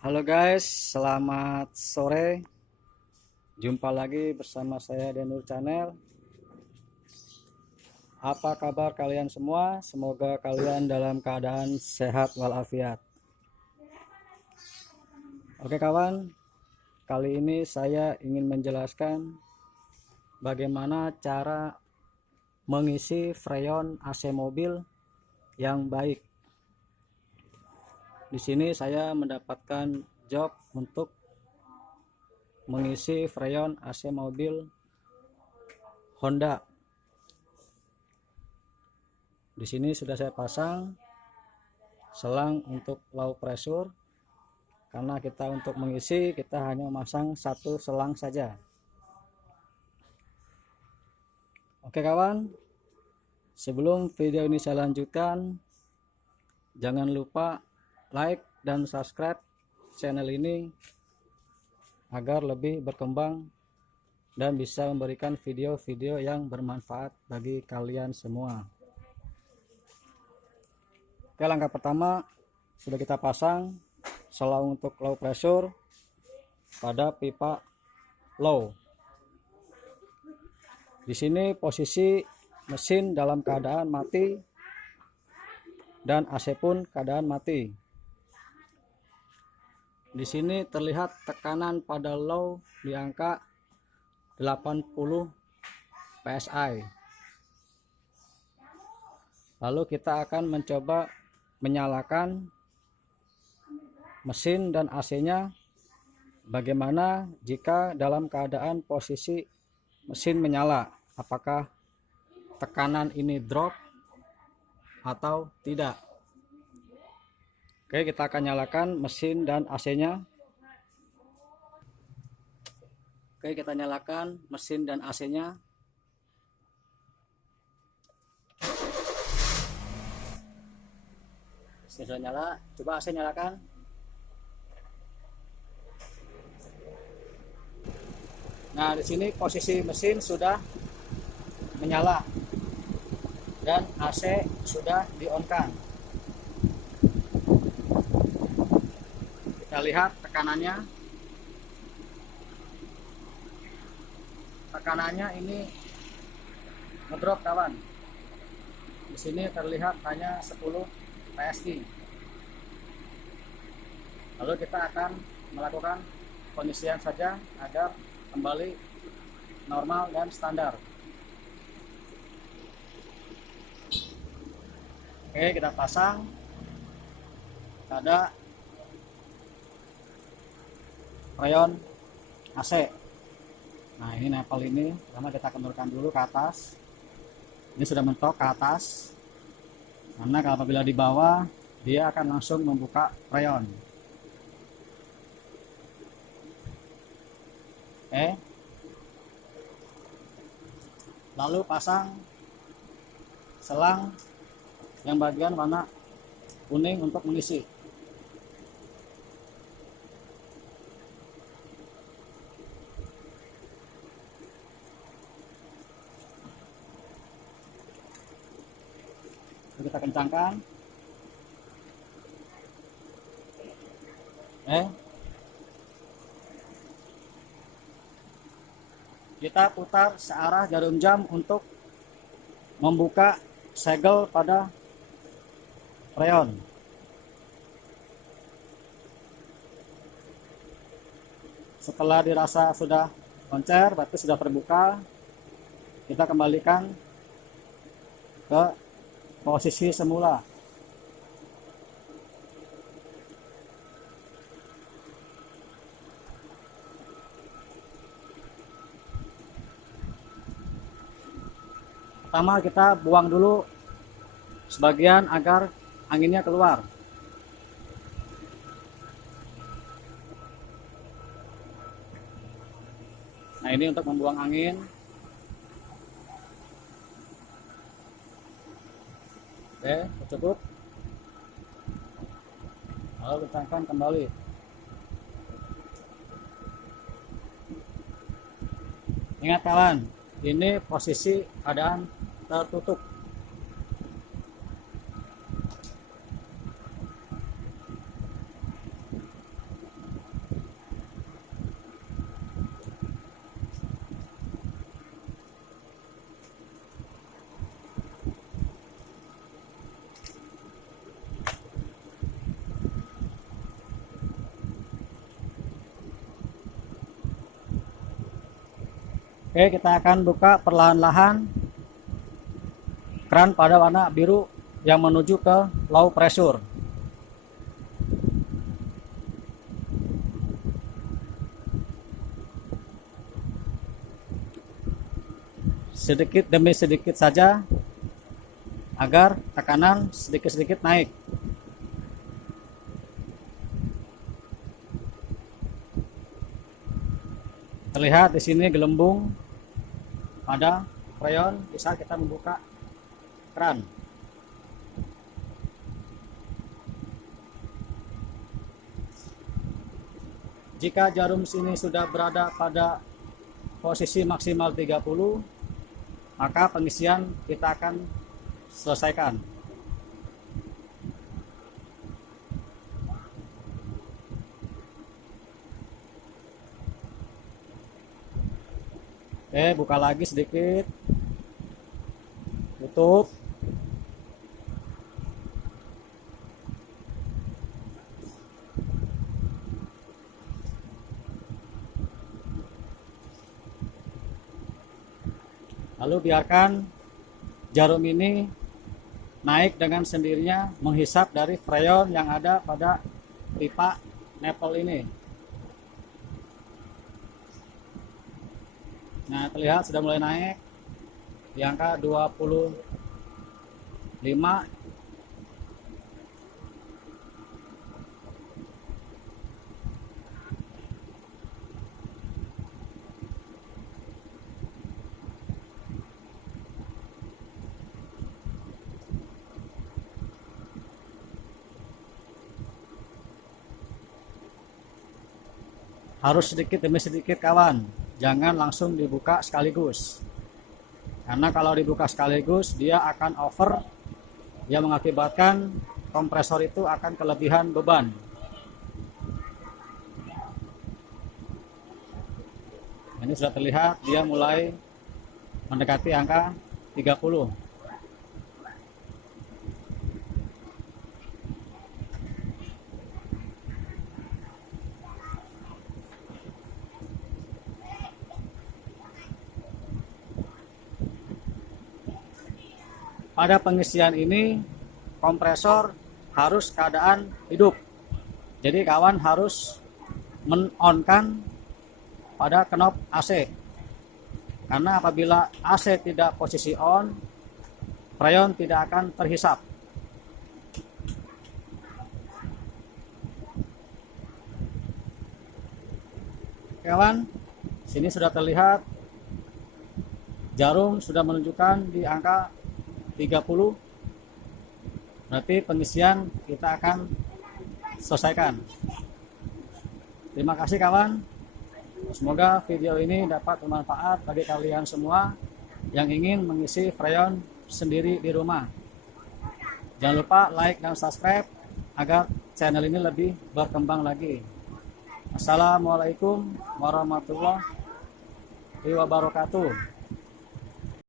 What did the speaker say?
Halo guys, selamat sore. Jumpa lagi bersama saya Denur Channel. Apa kabar kalian semua? Semoga kalian dalam keadaan sehat walafiat. Oke kawan, kali ini saya ingin menjelaskan bagaimana cara mengisi freon AC mobil yang baik. Di sini saya mendapatkan job untuk mengisi freon AC mobil Honda. Di sini sudah saya pasang selang untuk low pressure, karena kita untuk mengisi kita hanya memasang satu selang saja. Oke kawan, sebelum video ini saya lanjutkan, jangan lupa like dan subscribe channel ini agar lebih berkembang dan bisa memberikan video-video yang bermanfaat bagi kalian semua. Oke, langkah pertama sudah kita pasang selang untuk low pressure pada pipa low. Di sini posisi mesin dalam keadaan mati dan AC pun keadaan mati. Di sini terlihat tekanan pada low di angka 80 PSI. Lalu kita akan mencoba menyalakan mesin dan AC-nya. Bagaimana jika dalam keadaan posisi mesin menyala? Apakah tekanan ini drop atau tidak? Oke, kita akan nyalakan mesin dan AC-nya. Oke, kita nyalakan mesin dan AC-nya. Sudah nyala, coba AC nyalakan. Nah, di sini posisi mesin sudah menyala dan AC sudah di-on-kan. Kita lihat tekanannya. Tekanannya ini ngedrop kawan. Di sini terlihat hanya 10 PSI. Lalu kita akan melakukan pengisian saja agar kembali normal dan standar. Oke, kita pasang pada freon AC. Nah, ini nempel ini, pertama kita kendorkan dulu ke atas. Ini sudah mentok ke atas, karena kalau apabila di bawah dia akan langsung membuka freon. Oke, lalu pasang selang yang bagian warna kuning untuk mengisi. Kita kencangkan. Kita putar searah jarum jam untuk membuka segel pada freon. Setelah dirasa sudah koncer, berarti sudah terbuka, kita kembalikan ke posisi semula. Pertama kita buang dulu sebagian agar anginnya keluar. Nah, ini untuk membuang angin. Oke, cukup. Lalu kencangkan kembali. Ingat kawan, ini posisi keadaan tertutup. Oke, kita akan buka perlahan-lahan keran pada warna biru yang menuju ke low pressure. Sedikit demi sedikit saja agar tekanan sedikit-sedikit naik. Terlihat di sini gelembung pada freon di saat kita membuka keran. Jika jarum sini sudah berada pada posisi maksimal 30, maka pengisian kita akan selesaikan. Oke, buka lagi sedikit, tutup. Lalu biarkan jarum ini naik dengan sendirinya menghisap dari freon yang ada pada pipa nipple ini. Nah, terlihat sudah mulai naik di angka 25. Harus sedikit demi sedikit kawan, jangan langsung dibuka sekaligus, karena kalau dibuka sekaligus dia akan over, yang mengakibatkan kompresor itu akan kelebihan beban. Ini sudah terlihat dia mulai mendekati angka 30. Pada pengisian ini kompresor harus keadaan hidup. Jadi kawan harus men-on-kan pada knob AC. Karena apabila AC tidak posisi on, freon tidak akan terhisap. Kawan, sini sudah terlihat jarum sudah menunjukkan di angka 30, berarti pengisian kita akan selesaikan. Terima kasih kawan, semoga video ini dapat bermanfaat bagi kalian semua yang ingin mengisi freon sendiri di rumah. Jangan lupa like dan subscribe agar channel ini lebih berkembang lagi. Assalamualaikum warahmatullahi wabarakatuh.